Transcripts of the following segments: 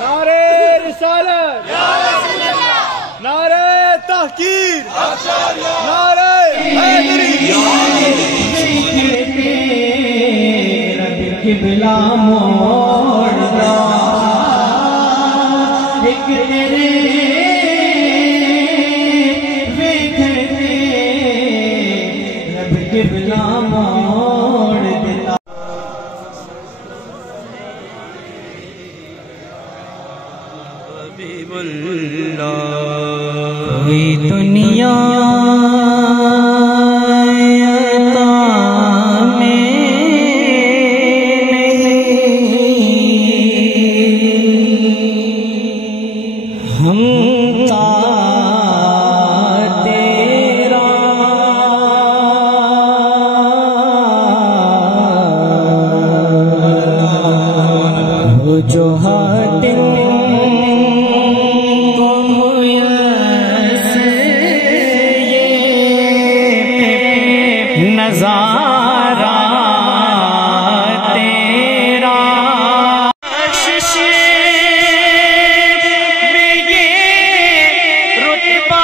نعرہ رسالت، نعرہ تحقیر، نعرہ حیدری۔ رب قبلہ موڑ دا ایک تیرے فکر دے رب قبلہ موڑ دیتا۔ حبیب اللہ کوئی دنیا جو ہاتھ کو میسر یہ نظارہ تیرا بخشش میں یہ رتبہ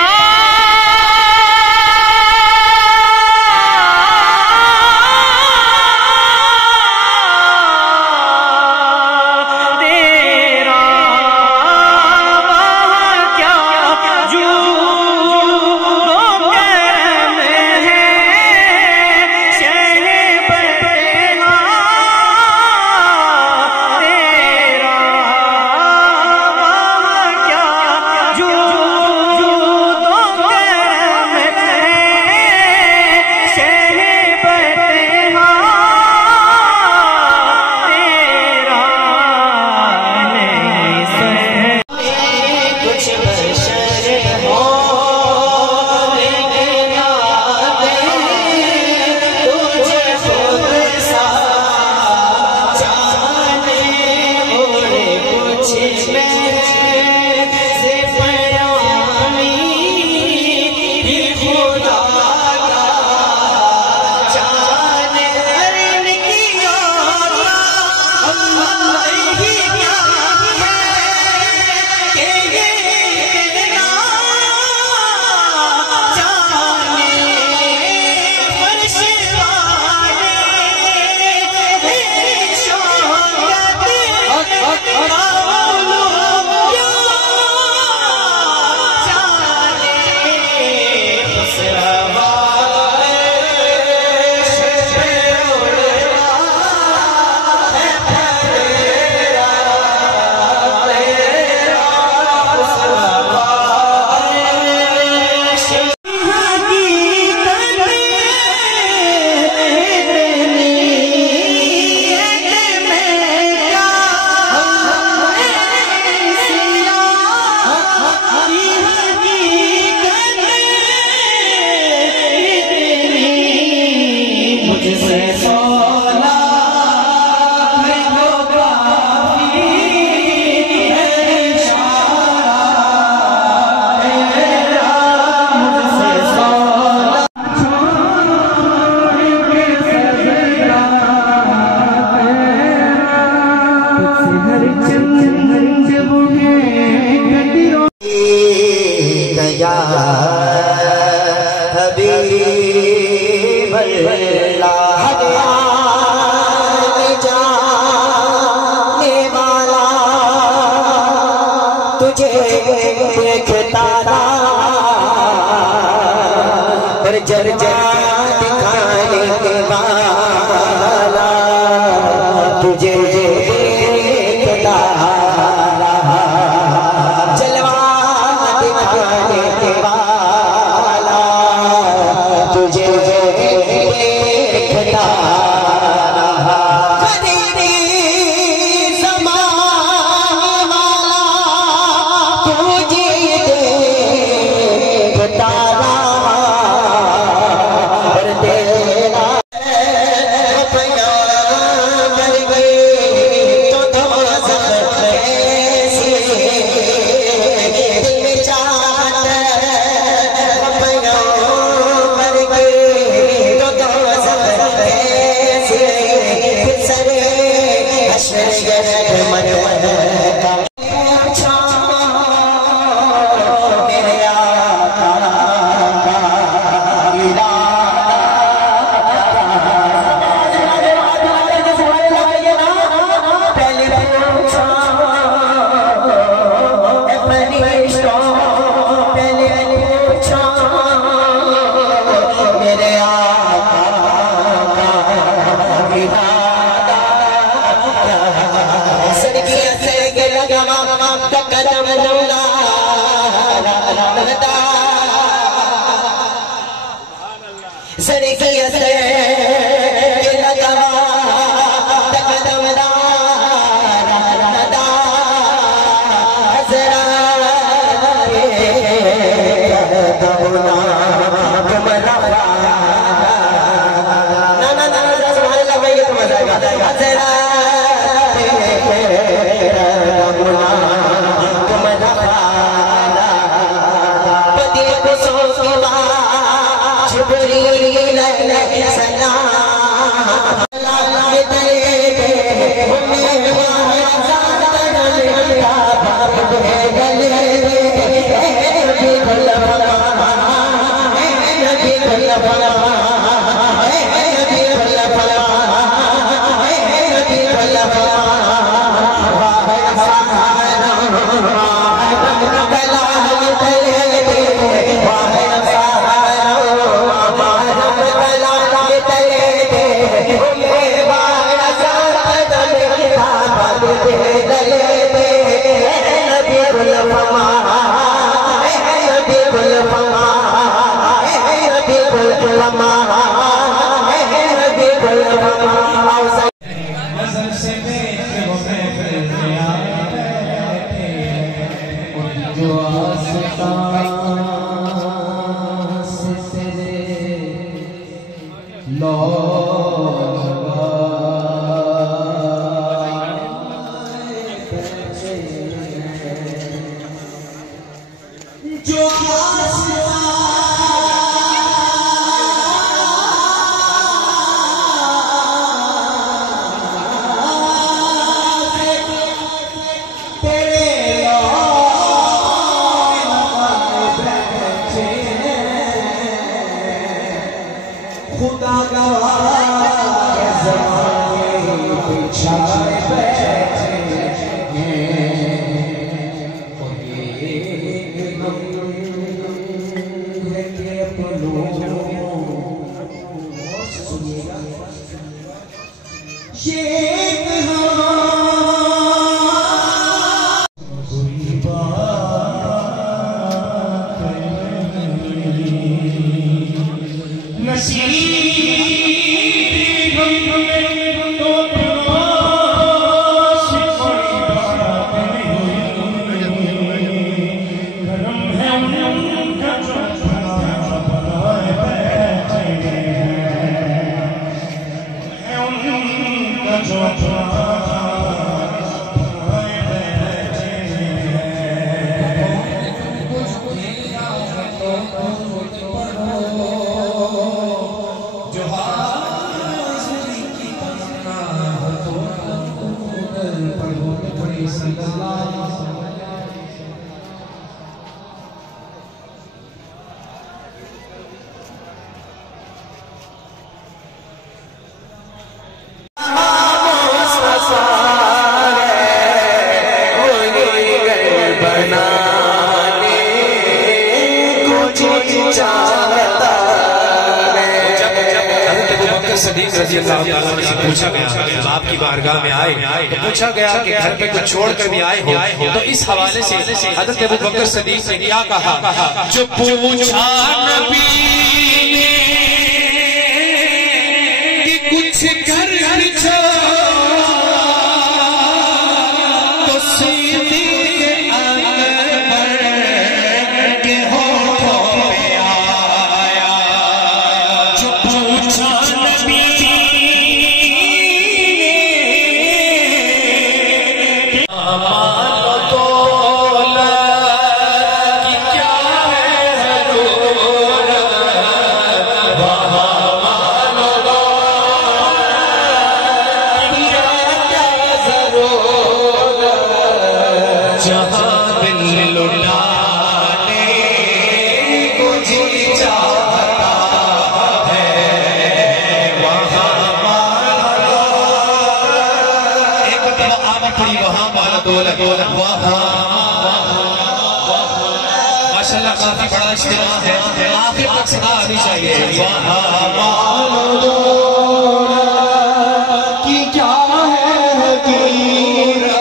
حبیب اللہ جانے والا تجھے دیکھتا پر جرجا دکھانے والا تجھے دیکھتا جلوہ دکھانے والا تجھے دیکھتا زمان والا تجھے قدم لولا ردا سڑکی سے لگوا قدم ردا حضرات قدمنا تم رفا نا سبحان اللہ بھائی یہ تو مزہ آئے گا حضرات قدمنا تم رفا پتی کو سوسوا جبریل علیہ السلام صدیق رضی اللہ عنہ سے پوچھا گیا آپ کی بارگاہ میں آئے تو پوچھا گیا کہ گھر پہ کچھ چھوڑ کر بھی آئے ہو تو اس حوالے سے حضرت ابو بکر صدیق سے کیا کہا جو پوچھا نبی نے کہ کچھ گھر چھوڑ تو صدیق اکبر کے ہونٹوں پہ آیا جو پوچھا ماشاءاللہ کافی بڑا اجتماع ہے آخر تک صدا آنی چاہیے کی کیا ہے حقیرت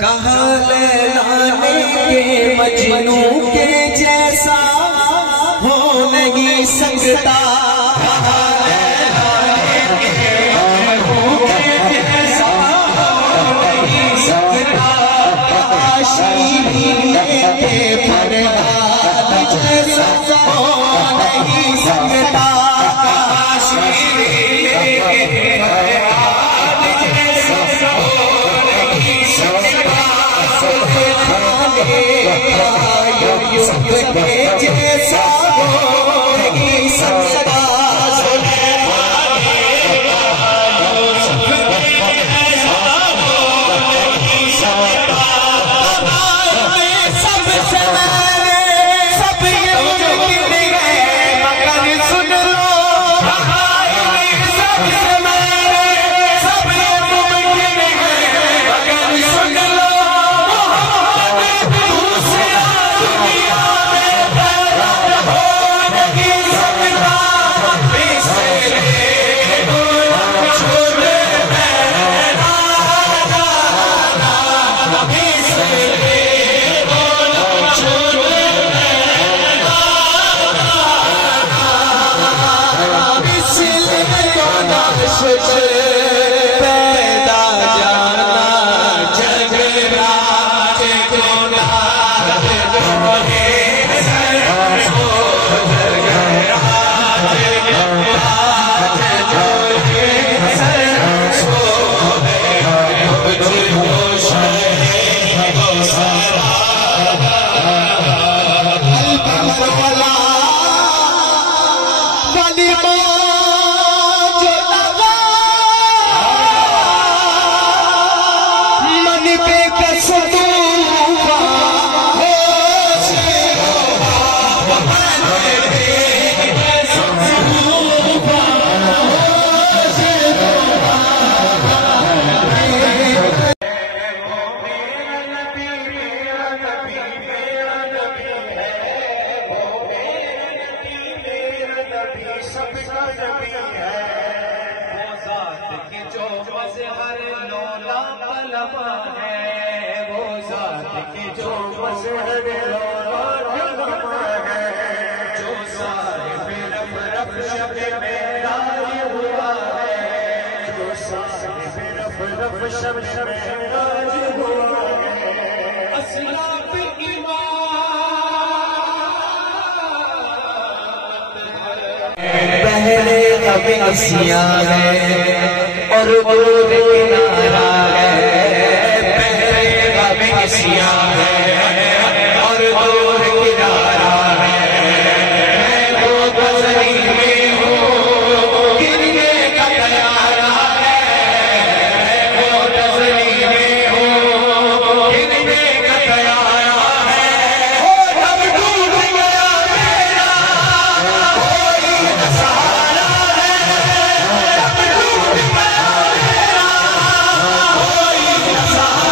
کہاں لیلا کے مجنو کے جیسا ہو نہیں سکتا پہلے سیاہ ہے اور دور کنارہ ہے پہلے سیاہ ہے اور دور کنارہ ہے وہ گزری میں ہوں گرنے کا تیارہ ہے وہ گزری میں ہوں گرنے کا تیارہ ہے جب ڈوب گیا میرا کوئی سہارا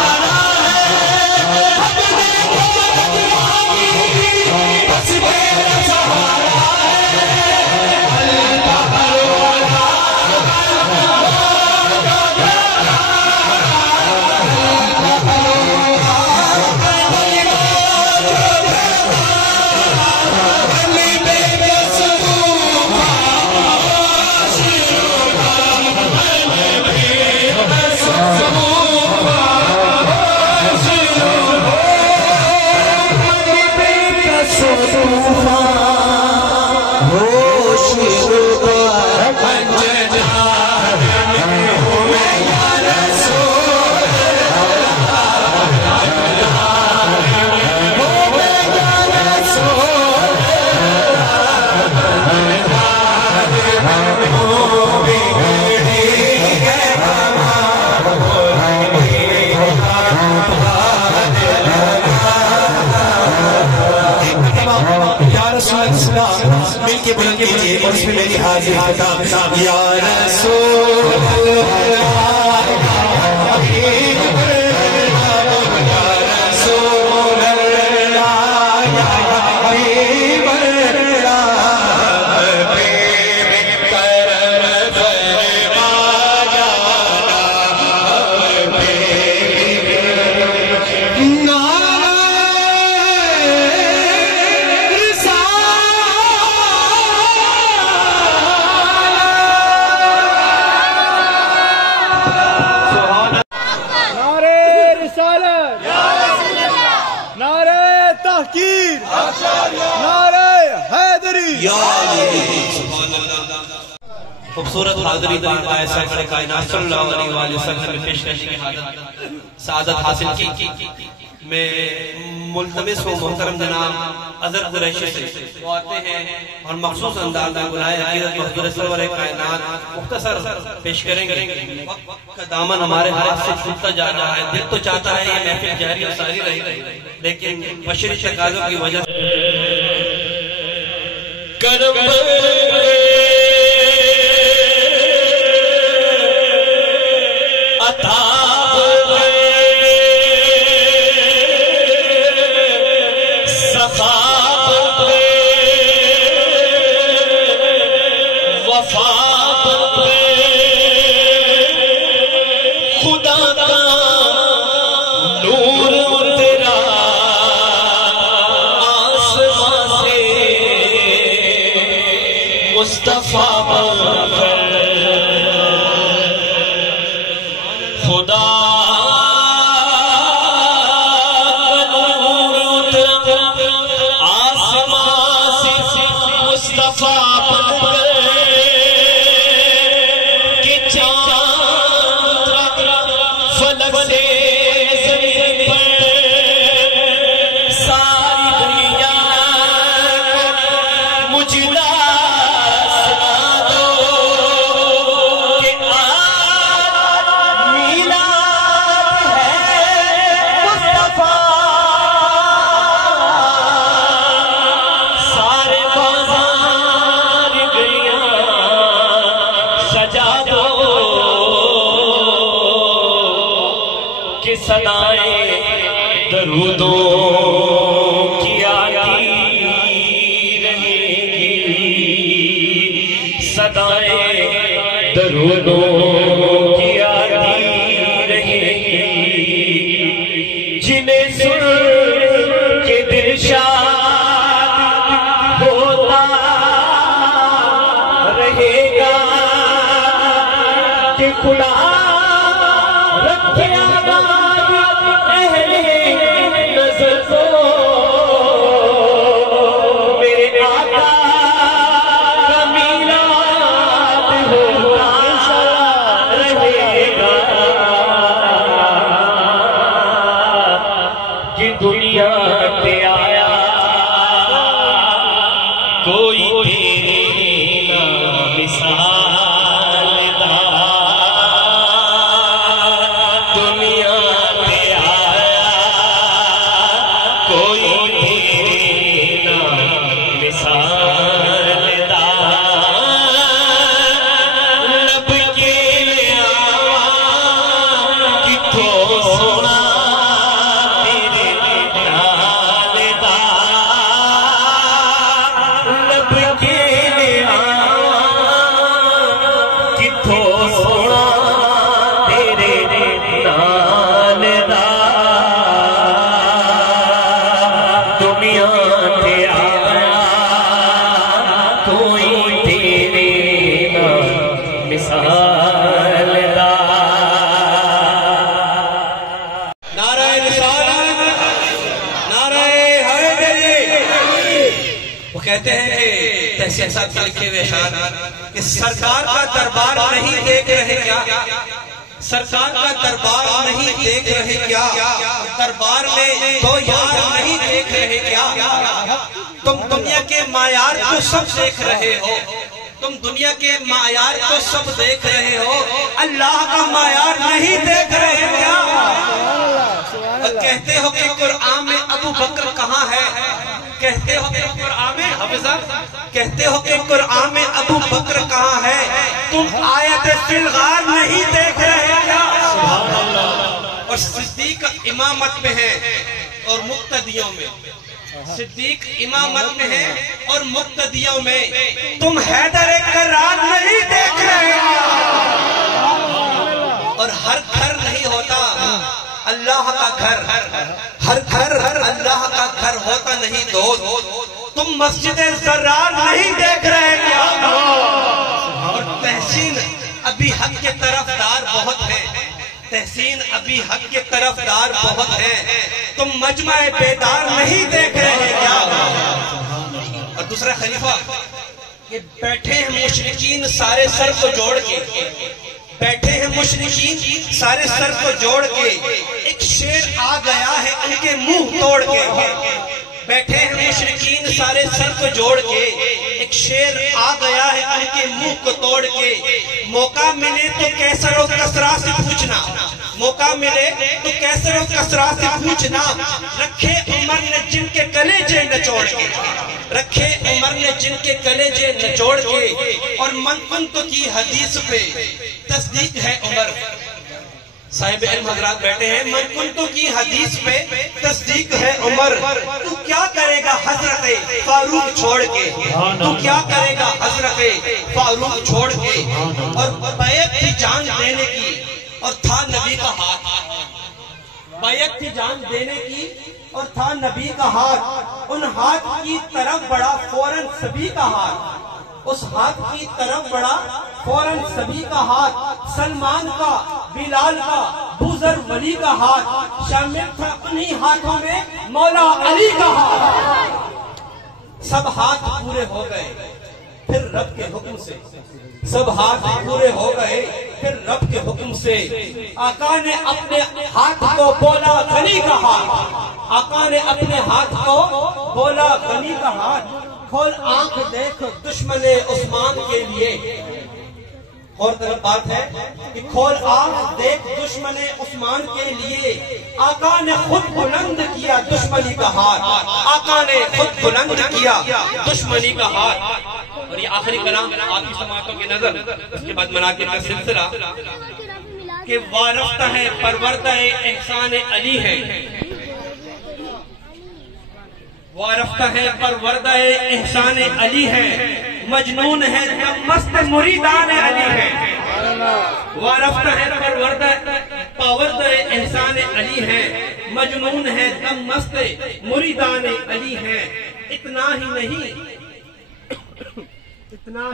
مل کے بلند کیجئے اور اس میں میری حاضر ہوتا یا رسول اللہ یا رسول اللہ یا حبیب اللہ حبیب کرم فرما جانا حبیب تحقیر نعرہ حیدری خوبصورت حاضری آئے سرکار کائنات صلی اللہ علیہ وآلہ وسلم میں پیش کرنے کی سعادت حاصل کی میں ملتمس ہوں محترم جناب اظہر قریشی سے وہ آتے ہیں اور مخصوص انداز میں بلائے حقیقت محضور سرور کائنات مختصر پیش کریں گے وقت کا دامن ہمارے ہاتھ سے چھوٹتا جا رہا ہے دل تو چاہتا ہے یہ محفل جہری اور ساری رہی لیکن بشری تقاضوں کی وجہ سرکار کا دربار نہیں دیکھ رہے کیا سرکار کا دربار نہیں دیکھ رہے کیا دربار میں تو یار نہیں دیکھ رہے کیا تم دنیا کے معیار کو سب دیکھ رہے ہو تم دنیا کے معیار کو سب دیکھ رہے ہو اللہ کا معیار نہیں دیکھ رہے کیا اور کہتے ہو کہ قرآن میں ابو بکر کہاں ہے کہتے ہو کہ قرآن میں حفظہ کہتے ہو کہ قرآن میں ابو بکر کہاں ہے تم آیت فلغار نہیں دیکھ رہے کیا اور صدیق امامت میں ہے اور مقتدیوں میں صدیق امامت میں ہے اور مقتدیوں میں تم حیدر کرار نہیں دیکھ رہے اور ہر گھر نہیں ہوتا اللہ کا گھر ہر گھر اللہ کا گھر ہوتا نہیں دوست تم مسجد زرار نہیں دیکھ رہے کیا اور تحسین ابھی حق کے طرف دار بہت ہے تحسین ابھی حق کے طرفدار بہت ہیں، تم مجمع بیدار نہیں دیکھ رہے کیا؟ اور دوسرا خلیفہ کہ بیٹھے ہیں مشرکین سارے سر کو جوڑ کے، بیٹھے ہیں مشرکین سارے سر کو جوڑ کے، ایک شیر آ گیا ہے ان کے منہ توڑ کے، بیٹھے ہیں مشرکین سارے سر کو جوڑ کے، ایک شیر آ گیا ہے ان کے منہ کو توڑ کے، موقع ملے تو کیسر و کسرا سے پوچھنا، موقع ملے تو کیسر و کسرا سے پوچھنا، رکھے عمر نے جن کے کلیجے نچوڑ کے، رکھے عمر نے جن کے کلیجے نچوڑ کے، اور من کنت کی حدیث پہ تصدیق ہے عمر۔ صاحب علم حضرات بیٹھے ہیں، من کنتو کی حدیث پہ تصدیق ہے عمر، تو کیا کرے گا حضرت فاروق چھوڑ کے، تو کیا کرے گا حضرت فاروق چھوڑ کے، اور بیعت کی جان دینے کی، اور تھا نبی کا ہاتھ، بیعت کی جان دینے کی اور تھا نبی کا ہاتھ، ان ہاتھ کی طرف بڑا فوراً سبھی کا ہاتھ، اس ہاتھ کی طرف بڑا فوراً سبھی کا ہاتھ، سلمان کا، بلال کا، بوذر ولی کا ہاتھ، شامل تھا انہی ہاتھوں میں مولا علی کا ہاتھ۔ سب ہاتھ پورے ہو گئے پھر رب کے حکم سے، سب ہاتھ پورے ہو گئے پھر رب کے حکم سے، آقا نے اپنے ہاتھ کو بولا غنی کا ہاتھ، آقا نے اپنے ہاتھ کو بولا غنی کا ہاتھ، کھول آنکھ دیکھ دشمن عثمان کے لیے، اور طرف بات ہے کہ کھول آنکھ دیکھ دشمن عثمان کے لیے، آقا نے خود بلند کیا دشمنی کا ہاتھ، آقا نے خود بلند کیا دشمنی کا ہاتھ۔ اور یہ آخری کلام آپ کی سماعتوں کی نظر، اس کے بعد مناقب کا سلسلہ کہ وارفتہ ہے پروردہ احسان علی ہے، وارفتہ ہے پروردہ احسان علی ہے، مجنون ہے مست مریدان علی ہے، وارفتہ ہے پروردہ احسان علی ہے، مجنون ہے دم مست مریدان علی ہے۔ اتنا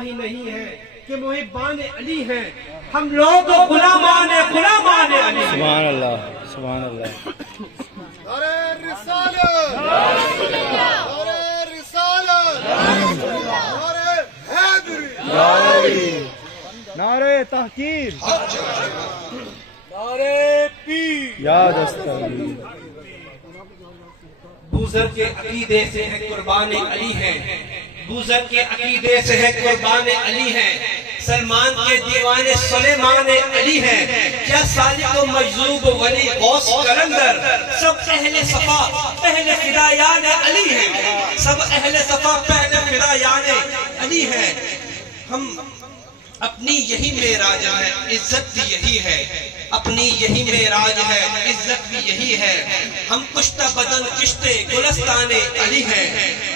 ہی نہیں ہے کہ محبان علی ہیں، ہم لوگ غلامان علی ہیں۔ سبحان اللہ، سبحان اللہ۔ نعرہ رسالت، نعرہ رسالت، نعرہ حیدری، نعرہ تحقیر، نعرہ پیر، یا دستگیر۔ بوذر کے عقیدے سے ہے قربان علی ہے، بوذر کے عقیدے سے ہے قربان علی ہے، سلمان کے دیوانے سلیمان علی ہے، کیا سالک و مجذوب ولی غوث قلندر، سب اہل صفا پہلے فدایان علی ہیں، سب اہل صفا پہلے فدایان علی ہیں۔ ہم اپنی یہی معراج ہے، عزت بھی یہی ہے، اپنی یہی معراج ہے، عزت بھی یہی ہے، ہم کشتہ بدن کشتے گلستان علی ہیں،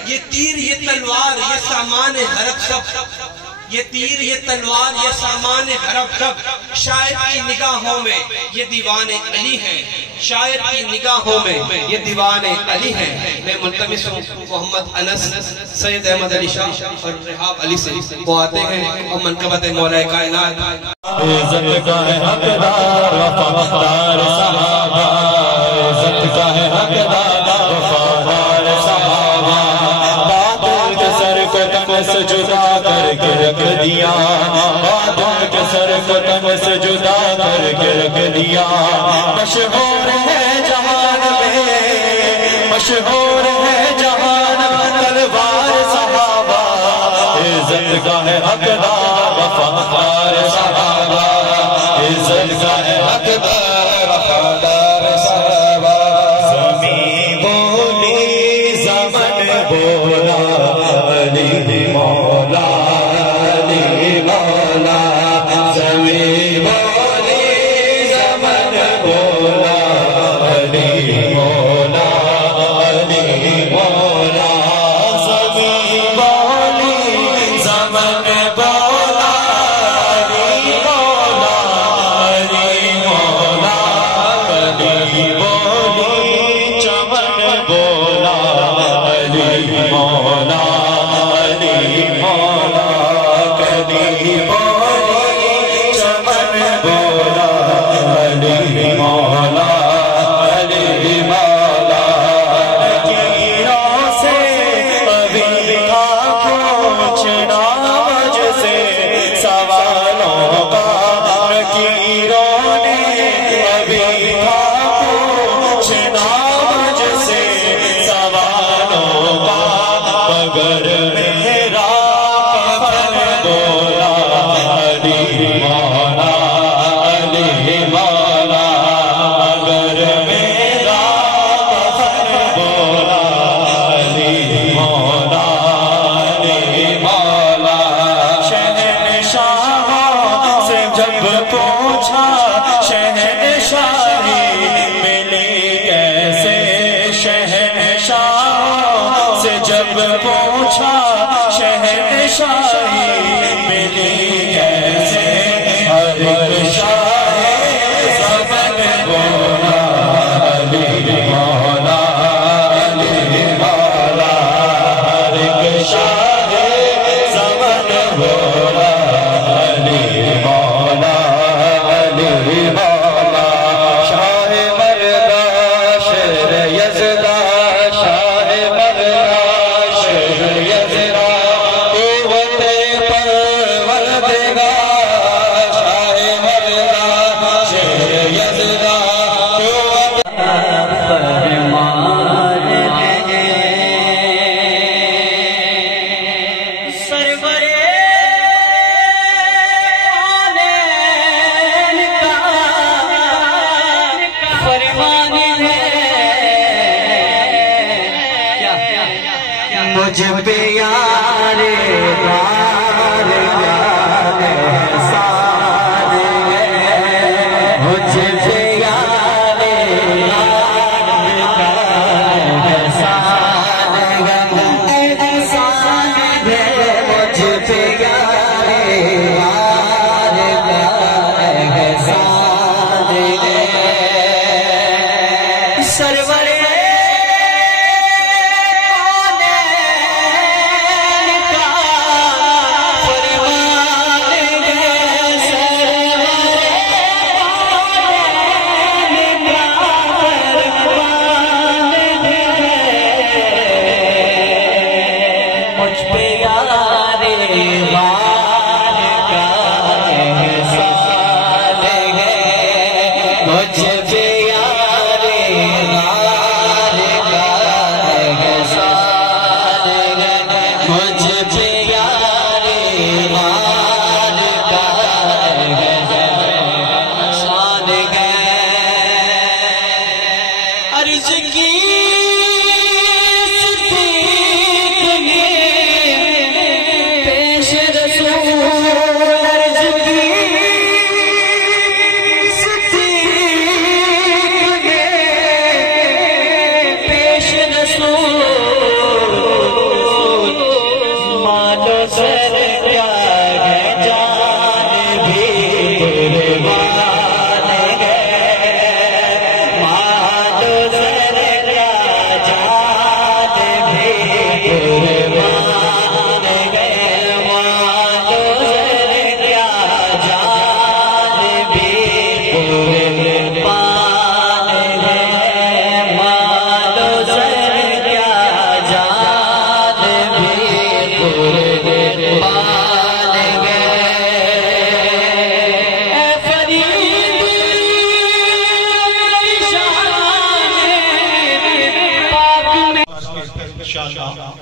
یہ تیر یہ تلوار یہ سامان حرب سب، یہ تیر یہ تلوار یہ سامان حرب سب، شاعر کی نگاہوں میں یہ دیوان علی ہیں، شاعر کی نگاہوں میں یہ دیوان علی ہیں۔ میں ملتمس ہوں محمد انس، سید احمد علی شاہ اور رحاب علی سے، وہ آتے ہیں اور منقبت مولا کائنات عزت کا ہے حقدار وفادار صحابہ، عزت کا ہے حقدار وفادار صحابہ، باطل کے سر کو تن سے جدا کر کے رکھ دیا، باطل کے سر کو تن سے جدا کر کے رکھ دیا، مشہور ہے جہان میں، مشہور ہے جہان تلوار صحابہ، عزت کا ہے حقدار وفادار صحابہ، عزت کا ہے حقدار وفادار صحابہ، زمین بولی زمن بولا علی مولا، علی مولا، زمین بولی زمن بولا علی مولا، علی مولا، زمین بولی زمن بولا علی مولا، علی مولا، علی بولی چمن بولا علی مولا، علی مولا، علی بولی چمن بولا علی جب پوچھا شہنشاہی ملی کیسے ہر ایک شاہ زمن بولا علی مولا علی مولا ہر ایک شاہ زمن بولا علی مولا علی مولا شاہ مردا شیر یزدا شاہ مردا شیر یزدا قوت پروردگار شاہ مردا شیر یزدا قوت فرمان ہے سرور مجھ پہ یار غار کا احسان ہے مجھ پہ یار غار کا احسان ہے احسان ہے مجھ پہ یار غار کا احسان ہے سرور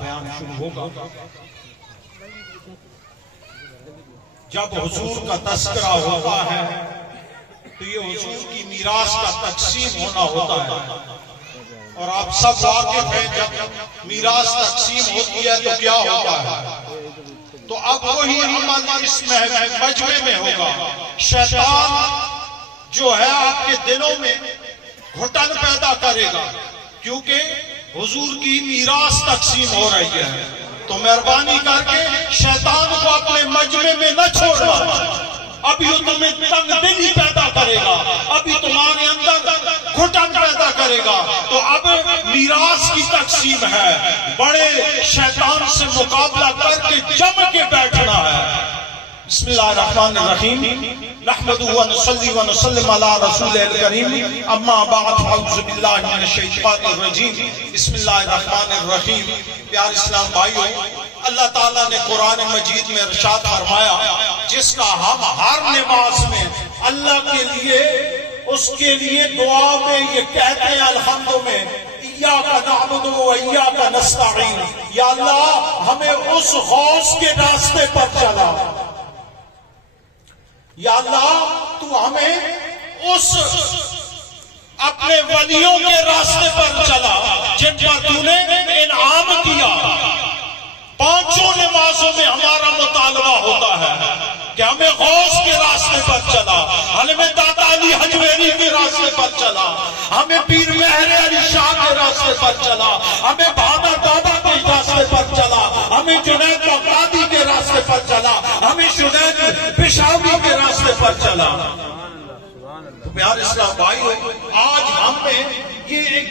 بیان شروع ہوگا. جب حضور کا تذکرہ ہوتا ہے تو یہ حضور کی میراث کا تقسیم ہونا ہوتا ہے. اور آپ سب واقف ہیں جب میراث تقسیم ہوتی ہے تو کیا ہوتا ہے. تو اب وہی عمل اس مجمع میں ہوگا. شیطان جو ہے آپ کے دلوں میں گھٹن پیدا کرے گا کیونکہ حضور کی میراث تقسیم ہو رہی ہے. تو مہربانی کر کے شیطان کو اپنے مجمع میں نہ چھوڑنا. ابھی وہ تمہیں تنگ دلی پیدا کرے گا, ابھی تمہارے اندر گھٹن پیدا کرے گا. تو اب میراث کی تقسیم ہے, بڑے شیطان سے مقابلہ کر کے جم کے بیٹھنا ہے. بسم اللہ الرحمن الرحیم. نحمدہ ونصلی ونسلم علی رسول الکریم. اما بعد اعوذ باللہ من الشیطان الرجیم. بسم اللہ الرحمن الرحیم. پیار اسلام بھائیو, اللہ تعالیٰ نے قرآن مجید میں ارشاد فرمایا جس کا ہم ہر نماز میں اللہ کے لیے اس کے لیے دعا میں یہ کہتے ہیں الحمد میں, ایاک نعبد و ایاک نستعین. یا اللہ ہمیں اس غوث کے راستے پر چلا, یا اللہ تو ہمیں اس اپنے ولیوں کے راستے پر چلا جن پر تو نے انعام کیا. پانچوں نمازوں میں ہمارا مطالبہ ہوتا ہے کہ ہمیں غوث کے راستے پر چلا, ہمیں داتا علی حجویری کے راستے پر چلا, ہمیں پیر مہر علی شاہ کے راستے پر چلا, ہمیں بہادر بابا کے راستے پر پیشابی کے راستے پر چلا. تو پیارے اسلام بھائیو، آج ہم نے یہ ایک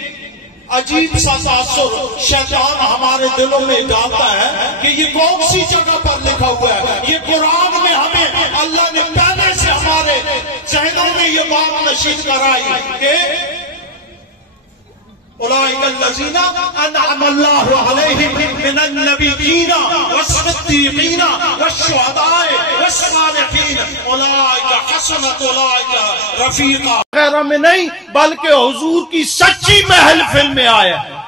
عجیب سا تاثر شیطان ہمارے دلوں میں ڈالتا ہے کہ یہ کون سی جگہ پر لکھا ہوا ہے. یہ قرآن میں ہمیں اللہ نے پہلے سے ہمارے ذہنوں میں یہ بات نشید کرائی کہ اولئک الذین انعم اللہ علیہم من النبیین والصدیقین والشہداء والصالحین اولئک حسنۃ اولئک رفیقا. غیرہ میں نہیں بلکہ حضور کی سچی محفل میں آیا ہے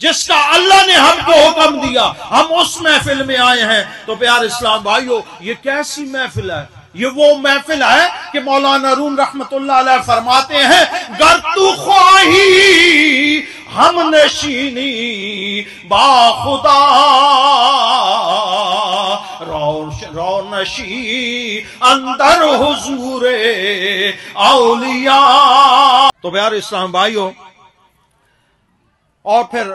جس کا اللہ نے ہم کو حکم دیا، ہم اس محفل میں آئے ہیں. تو پیارے اسلام بھائیو، یہ کیسی محفل ہے؟ یہ وہ محفل ہے کہ مولانا روم رحمت اللہ علیہ فرماتے ہیں گر تو خواہی ہم نشینی با خدا رونشی اندر حضور اولیاء. تو پیارے اسلام بھائیو، اور پھر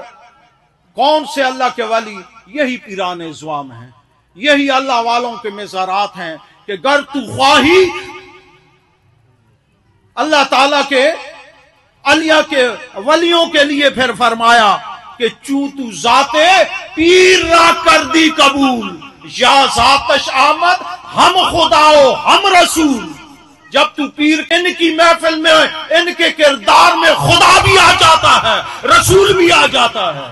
کون سے اللہ کے ولی؟ یہی پیران اعظام ہیں، یہی اللہ والوں کے مزارات ہیں کہ گر تو خواہی اللہ تعالیٰ کے علیہ کے ولیوں کے لیے پھر فرمایا کہ چوں تو ذات پیر را کر دی قبول یا ذاتش آمد ہم خداؤ ہم رسول. جب تو پیر ان کی محفل میں ان کے کردار میں خدا بھی آ جاتا ہے، رسول بھی آ جاتا ہے.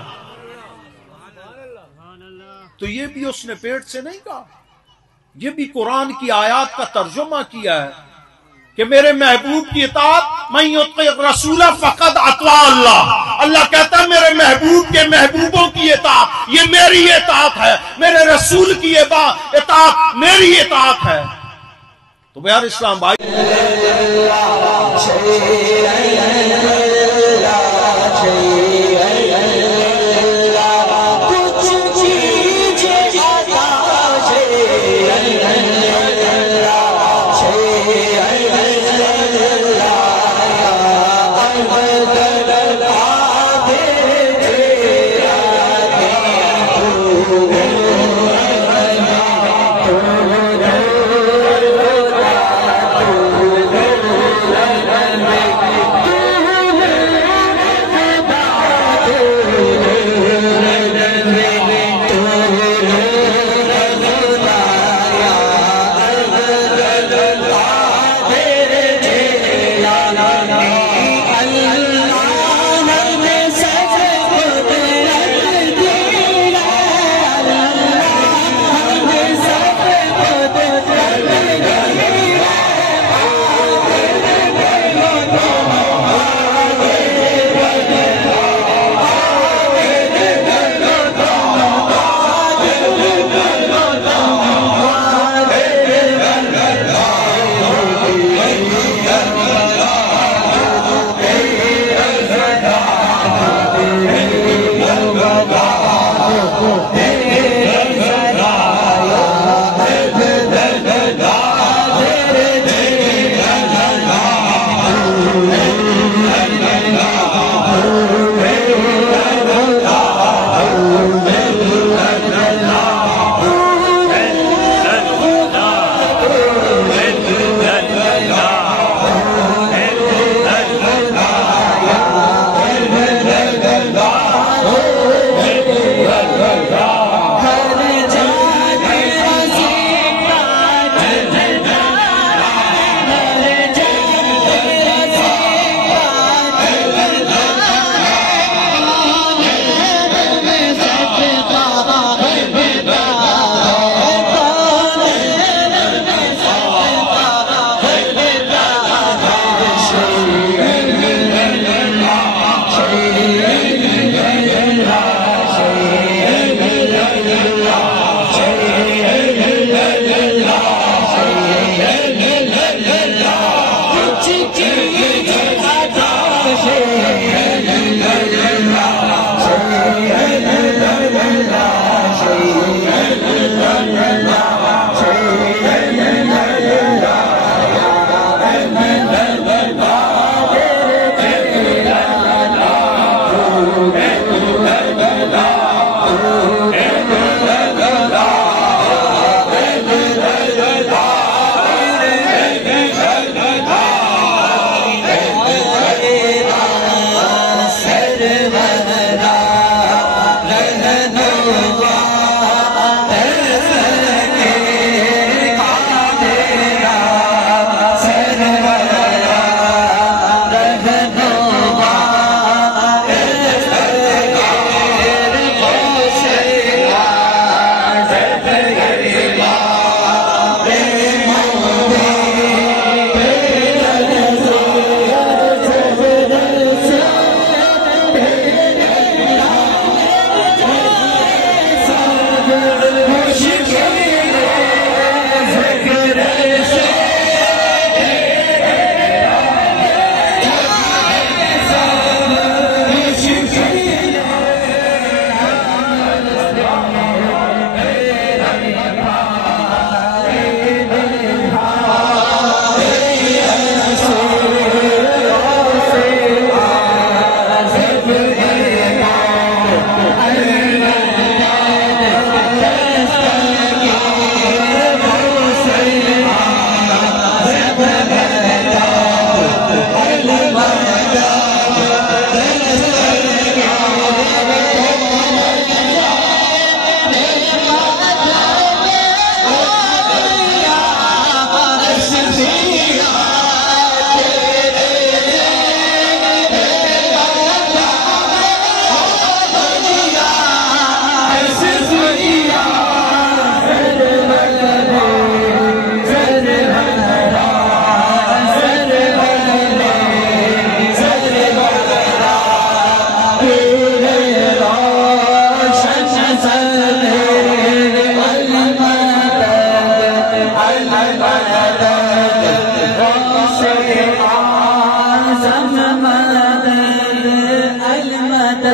تو یہ بھی اس نے پیٹ سے نہیں کہا، یہ بھی قرآن کی آیات کا ترجمہ کیا ہے کہ میرے محبوب کی اطاعت من یطیع الرسول فقد اطاع اللہ. اللہ کہتا ہے میرے محبوب کے محبوبوں کی اطاعت یہ میری اطاعت ہے، میرے رسول کی اطاعت میری اطاعت ہے. تو بیار اسلام بھائی،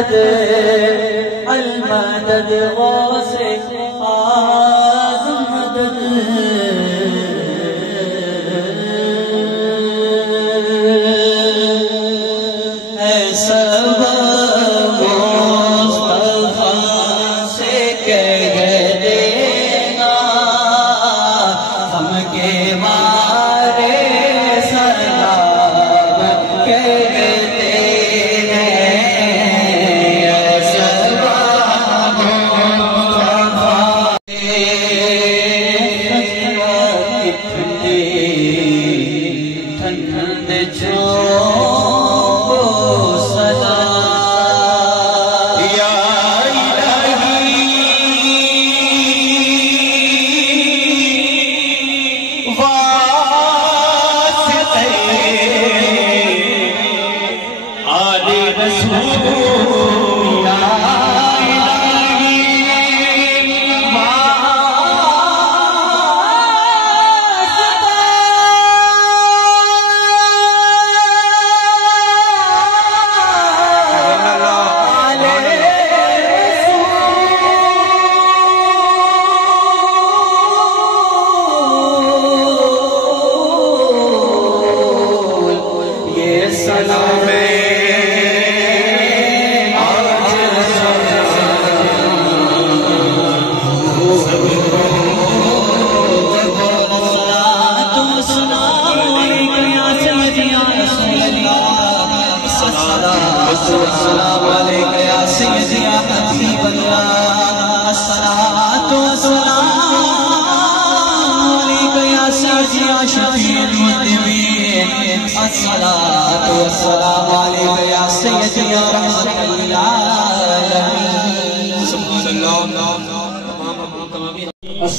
المدد المدد غوث اعظم مدد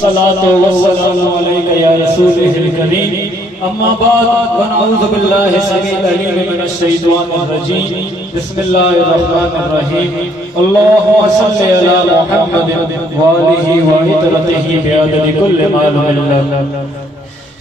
الصلاة والسلام عليك يا رسوله الكريم أما بعد ونعوذ بالله السميع العليم من الشيطان الرجيم بسم الله الرحمن الرحيم اللهم صل على محمد وآله وعطرته بعدد كل ما لله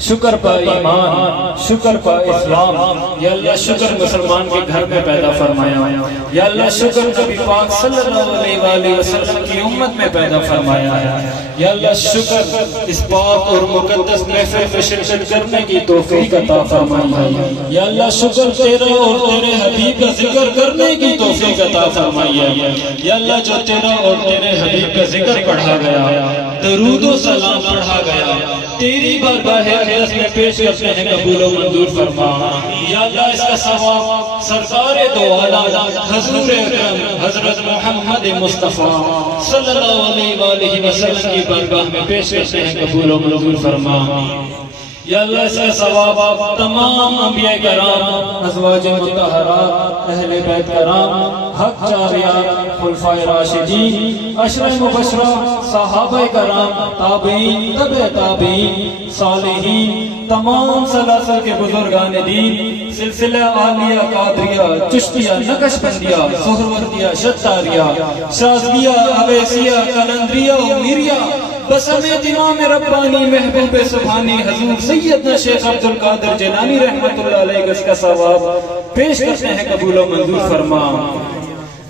شکر پا ایمان شکر پا اسلام یا اللہ شکر مسلمان کے گھر میں پیدا فرمایا یا اللہ شکر نبی پاک صلی اللہ علیہ وآلہ وسلم کی امت میں پیدا فرمایا ہے یا اللہ شکر اس پاک اور مقدس محفل میں شرکت کرنے کی توفیق عطا فرمائی ہے یا اللہ شکر تیرا اور تیرے حبیب کا ذکر کرنے کی توفیق عطا فرمائی ہے یا اللہ جو تیرا اور تیرے حبیب کا ذکر پڑھا گیا درود و سلام پڑھا گیا تیری بارگاہ اقدس میں پیش کرتے ہیں قبول و منظور فرما یا اللہ اس کا ثواب سرکار دو عالم حضور اکرم حضرت محمد مصطفیٰ صلی اللہ علیہ وآلہ وسلم کی بارگاہ میں پیش کرتے ہیں قبول و منظور فرما یا اللہ اس کا ثواب تمام انبیاء کرام ازواج مطہرات اہل بیت کرام حق جاریات خلفاء راشدین عشرہ مبشرہ صحابہ کرام تابعین تبع تابعین صالحین تمام سلاسل کے بزرگان دین سلسلہ عالیہ قادریہ چشتیہ نقشبندیہ سہروردیہ شتاریہ شازلیہ اویسیہ کلندریہ و میریہ بسمیت امام ربانی محبوب سبحانی حضور سیدنا شیخ عبدالقادر جیلانی رحمت اللہ علیہ اس کا ثواب پیش کرتے ہیں قبول و منظور فرما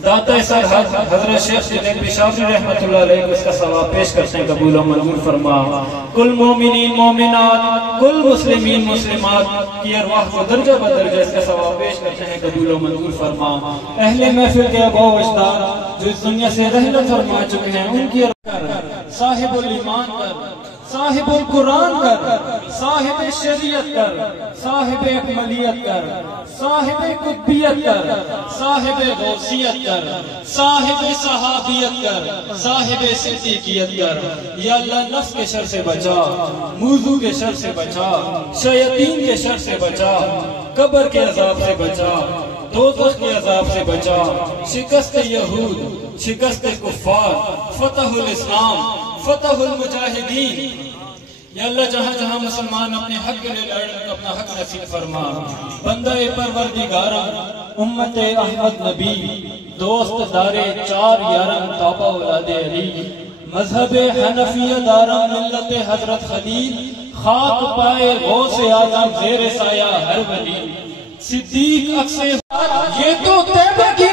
داتا سرحد حضرت شیخ جنید پشاوری رحمت اللہ علیہ اس کا ثواب پیش کرتے ہیں قبول و منظور فرما کل مومنین مومنات کل مسلمین مسلمات کی ارواح کو درجہ بدرجہ اس کا ثواب پیش کرتے ہیں قبول و منظور فرما اہل محفل کے اباء و اجداد جو اس دنیا سے رحلت فرما چکے ہیں ان کی صاحب الایمان کر صاحب القرآن کر صاحب شریعت کر صاحب اکملیت کر صاحب قطبیت کر صاحب غوثیت کر صاحب صحابیت کر صاحب صدیقیت کر یا اللہ نفس کے شر سے بچا موضوع کے شر سے بچا شیاطین کے شر سے بچا قبر کے عذاب سے بچا دوزخ کے عذاب سے بچا شکست یہود شکست کفار فتح الاسلام فتح المجاہدین یا اللہ جہاں جہاں مسلمان اپنے حق کے لئے لڑنے اپنا حق نصیب فرما بندہ پروردگارہ امت احمد نبی دوست دار چار یارم تابع اولاد علی مذہب حنفیہ دارہ ملت حضرت خلیل خاک پائے غوث اعظم زیر سایہ ہر ولی صدیق اکثر یہ تو طیبہ کی